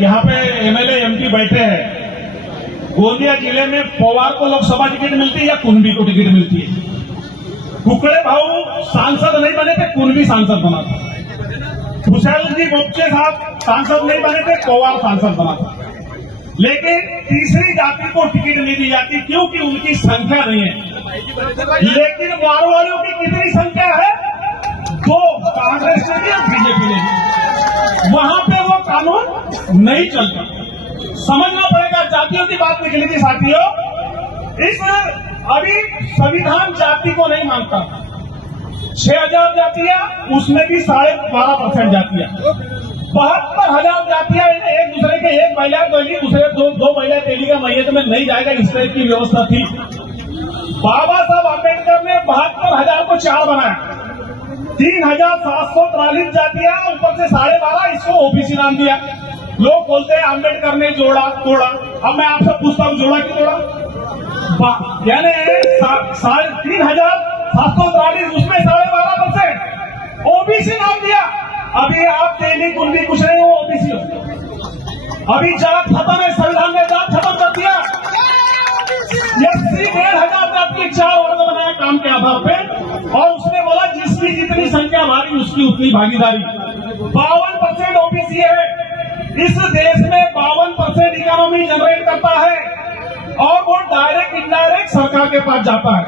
यहाँ पे MLA MP बैठे हैं, गोंदिया जिले में पवार को लोकसभा टिकट मिलती है या कुनबी को टिकट मिलती है? कुकड़े भाऊ सांसद नहीं बने थे, कुनबी सांसद बना था। खुशहाल जी बोपचे साहब सांसद नहीं बने थे, पवार सांसद बना था। लेकिन तीसरी जाति को टिकट नहीं दी जाती क्योंकि उनकी संख्या नहीं है। लेकिन मारवाड़ियों की कितनी संख्या है? 2, कांग्रेस ने भी और बीजेपी ने भी। वहां पे वो कानून नहीं चलता। समझना पड़ेगा। जातियों की बात निकली थी साथियों, इस अभी संविधान जाति को नहीं मानता। 6000 जातियां, उसमें भी 12.5% जातियां, 72,000 जातियां एक दूसरे के एक महिला तेली, दूसरे दो महिला तेली का मैयत में नहीं जाएगा, इस तरह की व्यवस्था थी। बाबा साहब अम्बेडकर ने 72,000 को 4 बनाया। 3,743 जातियां, ऊपर से 12.5, इसको ओबीसी नाम दिया। लोग बोलते हैं अम्बेडकर ने जोड़ा तोड़ा। अब मैं आपसे पूछता हूं, जोड़ा कि तोड़ा? यानी 3,743, उसमें 12.5% ओबीसी नाम दिया। अभी आप तेली कुंडी कुछ नहीं हो, ओबीसी हो। अभी जात खत्म है, संविधान ने जात खत्म कर दिया। 1,500 जात की 4 वर्ग बनाया काम के आधार पे, और उसने बोला जिसकी जितनी संख्या भारी उसकी उतनी भागीदारी। 52% ओबीसी है। इस देश में 52% इकोनॉमी जनरेट करता है, और वो डायरेक्ट इनडायरेक्ट सरकार के पास जाता है।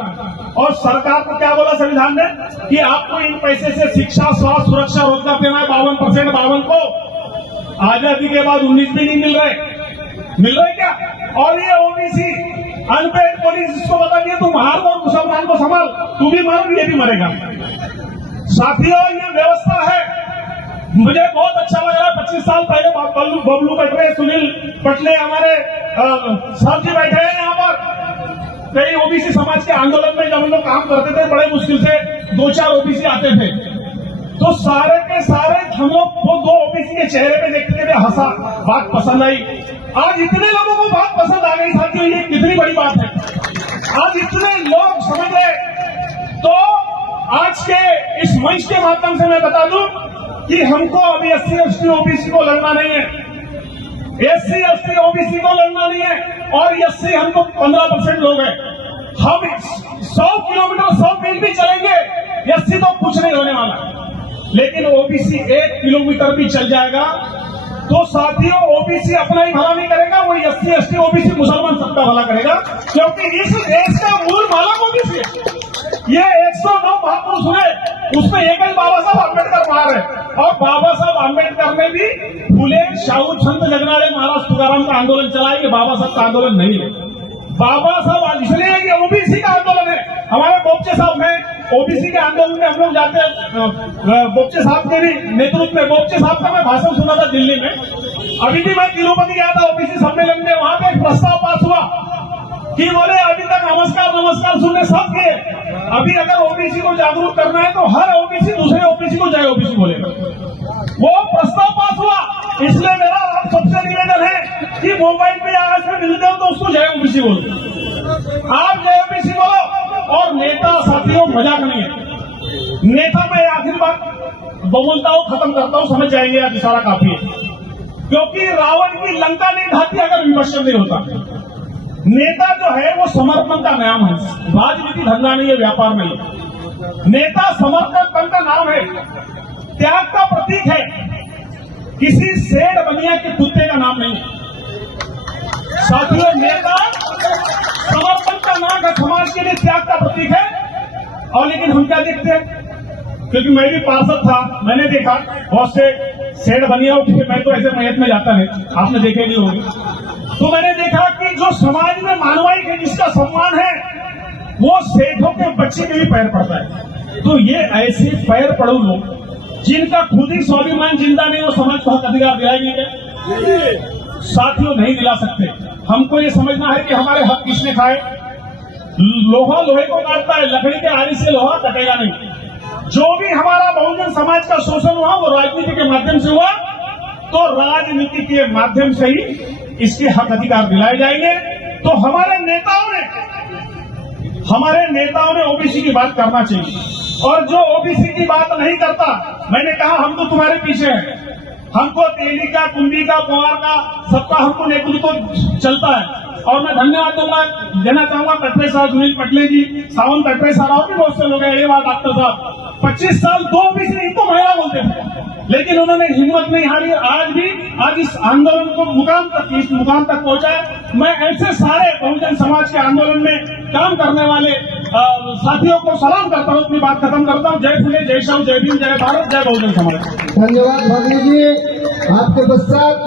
और सरकार को क्या बोला संविधान ने कि आपको इन पैसे से शिक्षा, स्वास्थ्य, सुरक्षा, रोजगार देना है। 52% 52 को आजादी के बाद 19 भी नहीं मिल रहे क्या? और ये ओबीसी अनपेड पुलिस इसको बता दिया तुम हार और मुसलमान को संभाल, तू भी मर ये भी मरेगा। साथियों, ये व्यवस्था है। मुझे बहुत अच्छा लग रहा है। 25 साल पहले बबलू बैठ रहे, सुनील पटले हमारे सर जी बैठे हैं यहाँ पर। कई ओबीसी समाज के आंदोलन में जब हम लोग काम करते थे, बड़े मुश्किल से 2-4 ओबीसी आते थे, तो सारे के सारे हम लोग वो 2 ओबीसी के चेहरे पे देखते थे, हंसा, बात पसंद आई। आज इतने लोगों को बात पसंद आ गई साथियों, ये कितनी बड़ी बात है। आज इतने लोग समझ गए। तो आज के इस मंच के माध्यम से मैं बता दूं कि हमको अभी SC ST ओबीसी को लड़ना नहीं है, SC ST ओबीसी को लड़ना नहीं है। और SC हमको 15% लोग हैं। हम 100 किलोमीटर 100 मील भी चलेंगे, SC तो कुछ नहीं होने वाला। लेकिन ओबीसी 1 किलोमीटर भी चल जाएगा तो साथियों ओबीसी अपना ही भला नहीं करेगा, वो SC ST ओबीसी मुसलमान सबका भला करेगा। क्योंकि इस देश का मूल मालक ओबीसी है। ये 109 महापुरुष हुए, उसमें एक ही बाबा साहब अम्बेडकर बाहर है। और बाबा साहब अम्बेडकर ने भी फुले, शाहू, संत जगनाड़े, महाराज तुकाराम का आंदोलन चलाया। ये बाबा साहब का आंदोलन नहीं है। बाबा साहब इसलिए ये ओबीसी का आंदोलन है। हमारे बोपचे साहब में ओबीसी के आंदोलन में हम लोग जाते हैं, बोपचे साहब के भी नेतृत्व में। बोपचे साहब का मैं भाषण सुना था दिल्ली में। अभी भी मैं तिरुपति गया था ओबीसी सम्मेलन में, वहां पे एक प्रस्ताव पास हुआ कि बोले अभी तक नमस्कार सुनने सब किए, अभी अगर ओबीसी को जागरूक करना है तो हर ओबीसी दूसरे ओबीसी को जय ओबीसी बोलेगा। वो प्रस्ताव पास हुआ। इसलिए मेरा आप सबसे निवेदन है कि मोबाइल पे आज में मिलते हो तो उसको जय ओबीसी बोलो, आप जय ओबीसी बोलो। और नेता साथियों मजाक नहीं है। नेता में आखिरी बात बोलता हूं, खत्म करता हूं, समझ जाएंगे आज इशारा काफी है। क्योंकि रावण की लंका नहीं ढाती अगर विमर्शन नहीं होता। नेता जो है वो समर्पण का नाम है, राजनीति धंधा नहीं है, व्यापार नहीं है। नेता समर्पण का नाम है, त्याग का प्रतीक है, किसी शेर बनिया के कुत्ते का नाम नहीं है। साथियों, नेता समर्पण का नाम है, समाज के लिए त्याग का प्रतीक है। और लेकिन हम क्या देखते हैं, क्योंकि मैं भी पार्षद था, मैंने देखा बहुत से शेर बनिया उठ के, मैं तो ऐसे मैयत में जाता है, आपने देखे नहीं होंगे, तो मैंने देखा कि जो समाज में मानवाई के जिसका सम्मान है वो सेठों के बच्चे के भी पैर पड़ता है। तो ये ऐसे पैर पड़ो लोग जिनका खुद ही स्वाभिमान जिंदा नहीं, वो समाज को हक अधिकार दिलाएंगे क्या? साथियों, नहीं दिला सकते। हमको ये समझना है कि हमारे हक किसने खाए। लोहा लोहे को काटता है, लकड़ी के आरी से लोहा कटेगा नहीं। जो भी हमारा बहुजन समाज का शोषण हुआ वो राजनीति के माध्यम से हुआ, तो राजनीति के माध्यम से ही इसके हक अधिकार दिलाए जाएंगे। तो हमारे नेताओं ने ओबीसी की बात करना चाहिए। और जो ओबीसी की बात नहीं करता, मैंने कहा हम तो तुम्हारे पीछे हैं, हमको तेली का, कुंभी का, कुंवार का, सबका हमको नेतृत्व चलता है। और मैं धन्यवाद देना चाहूंगा पटरे साहब, सुनील पटले जी, सावन पटरे साहब और भी बहुत से लोग हैं, ये बात डॉक्टर साहब 25 साल 2 OBC इनको महिला बोलते थे, लेकिन उन्होंने हिम्मत नहीं हारी। आज इस आंदोलन को इस मुकाम तक पहुंचा है। मैं ऐसे सारे बहुजन समाज के आंदोलन में काम करने वाले साथियों को सलाम करता हूं, अपनी बात खत्म करता हूं। जय फुले, जय श्याम, जय भीम, जय भारत, जय बहुजन समाज। धन्यवाद भागनी जी, आपके पश्चात